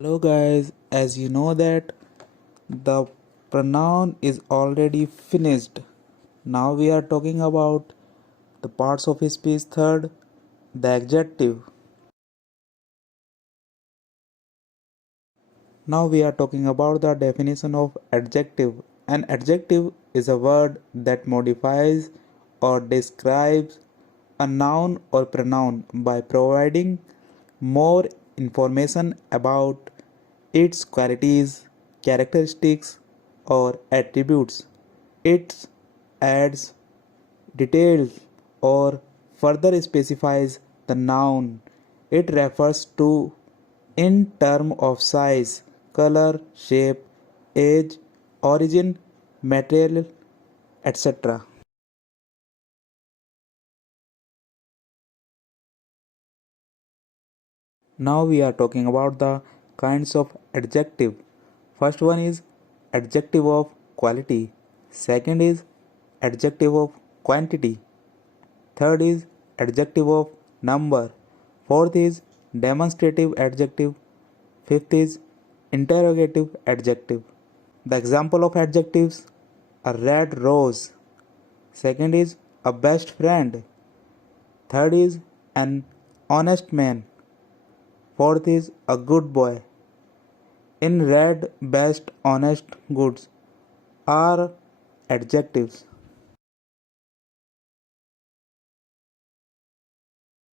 Hello guys, as you know that the pronoun is already finished. Now we are talking about the parts of speech. Third, the adjective. Now we are talking about the definition of adjective. An adjective is a word that modifies or describes a noun or pronoun by providing more information about its qualities, characteristics, or attributes. It adds details or further specifies the noun it refers to in terms of size, color, shape, age, origin, material, etc. Now we are talking about the kinds of adjective. First one is adjective of quality. Second is adjective of quantity. Third is adjective of number. Fourth is demonstrative adjective. Fifth is interrogative adjective. The example of adjectives: a red rose. Second is a best friend. Third is an honest man. Fourth is a good boy. In red, best, honest, goods are adjectives.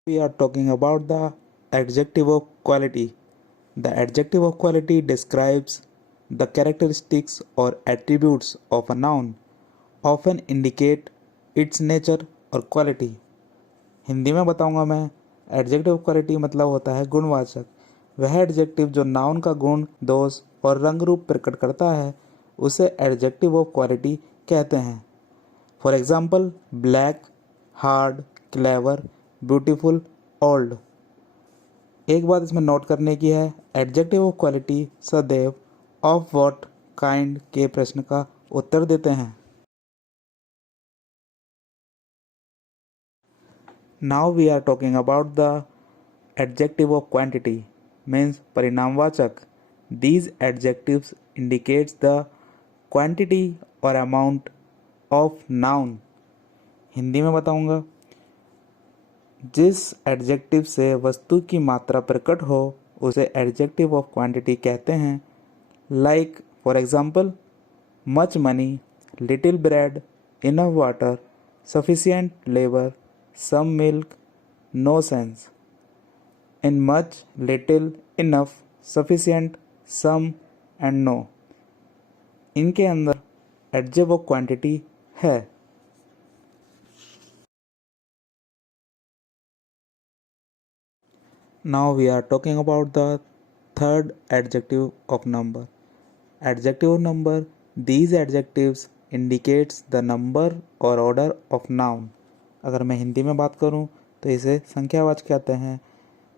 We are talking about the adjective of quality. The adjective of quality describes the characteristics or attributes of a noun, often indicate its nature or quality. Hindi में बताऊंगा मैं। Adjective quality मतलब होता है गुणवाचक। वह adjective जो noun का गुण, दोष और रंग रूप प्रकट करता है उसे एडजेक्टिव ऑफ क्वालिटी कहते हैं। For example, black, hard, clever, beautiful, old. एक बात इसमें नोट करने की है, एडजेक्टिव ऑफ क्वालिटी सदैव ऑफ व्हाट काइंड के प्रश्न का उत्तर देते हैं। Now we are talking about the adjective of quantity means परिणामवाचक. These adjectives indicates the quantity or amount of noun. Hindi में बताऊंगा, जिस एडजेक्टिव से वस्तु की मात्रा प्रकट हो उसे एडजेक्टिव ऑफ क्वांटिटी कहते हैं। Like for example, much money, little bread, enough water, sufficient labour, some milk, no sense. In much, little, enough, sufficient, some and no, इनके अंदर एडजेक्टिव ऑफ क्वांटिटी है। Now we are talking about the third adjective of number. Adjective of number. These adjectives indicates the number or order of noun. अगर मैं हिंदी में बात करूं तो इसे संख्यावाचक कहते हैं।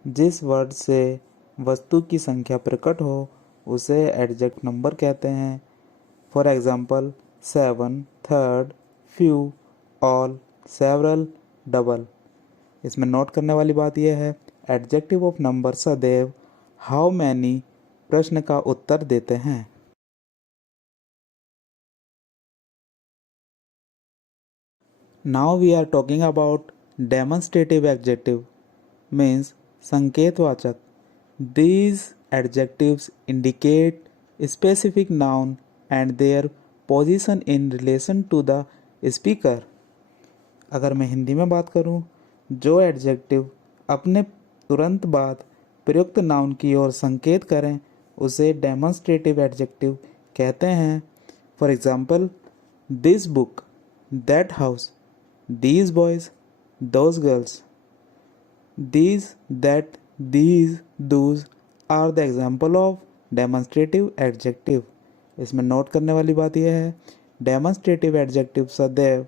जिस वर्ड से वस्तु की संख्या प्रकट हो उसे एडजेक्ट नंबर कहते हैं। For example, 7, third, few, all, several, double. इसमें नोट करने वाली बात यह है, एडजेक्टिव ऑफ नंबर सदैव हाउ मैनी प्रश्न का उत्तर देते हैं। Now we are talking about demonstrative adjective means संकेतवाचक। These adjectives indicate specific noun and their position in relation to the speaker. अगर मैं हिंदी में बात करूं, जो एडजेक्टिव अपने तुरंत बाद प्रयुक्त नाउन की ओर संकेत करें उसे डेमोन्स्ट्रेटिव एडजेक्टिव कहते हैं। For example, this book, that house, these boys, those girls. These, that, these, those are the example of demonstrative adjective. इसमें नोट करने वाली बात यह है, डेमोन्स्ट्रेटिव एडजेक्टिव सदैव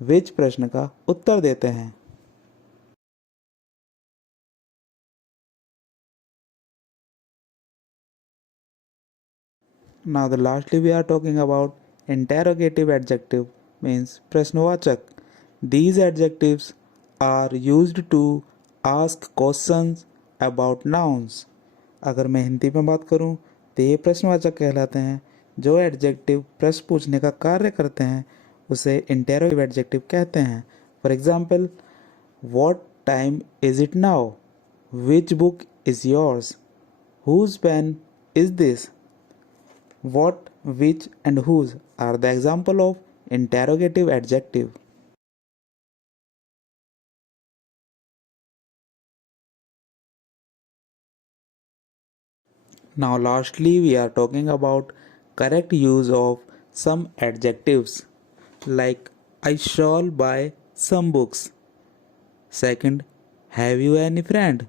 विच प्रश्न का उत्तर देते हैं। Now the lastly we are talking about interrogative adjective means प्रश्नवाचक. These adjectives are used to ask questions about nouns. अगर मैं हिंदी में बात करूं तो ये प्रश्नवाचक कहलाते हैं। जो एडजेक्टिव प्रश्न पूछने का कार्य करते हैं उसे इंटेरोगेटिव एडजेक्टिव कहते हैं। For example, what time is it now, which book is yours, whose pen is this. What, which, and whose are the example of interrogative adjective. Now, lastly, we are talking about correct use of some adjectives like I shall buy some books. Second, have you any friend?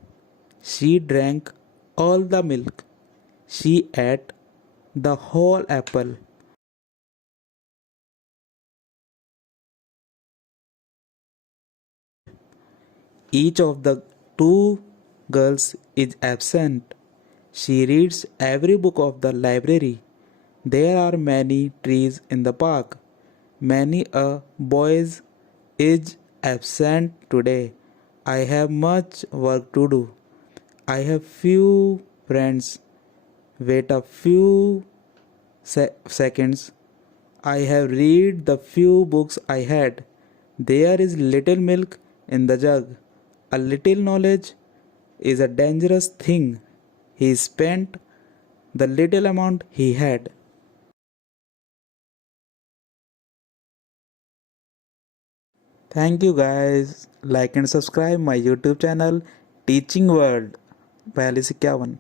She drank all the milk. She ate the whole apple. Each of the two girls is absent. She reads every book of the library. There are many trees in the park. Many a boys is absent today. I have much work to do. I have few friends. Wait a few seconds. I have read the few books I had. There is little milk in the jug. A little knowledge is a dangerous thing. He spent the little amount he had. Thank you guys. Like and subscribe my YouTube channel Teaching World 4251.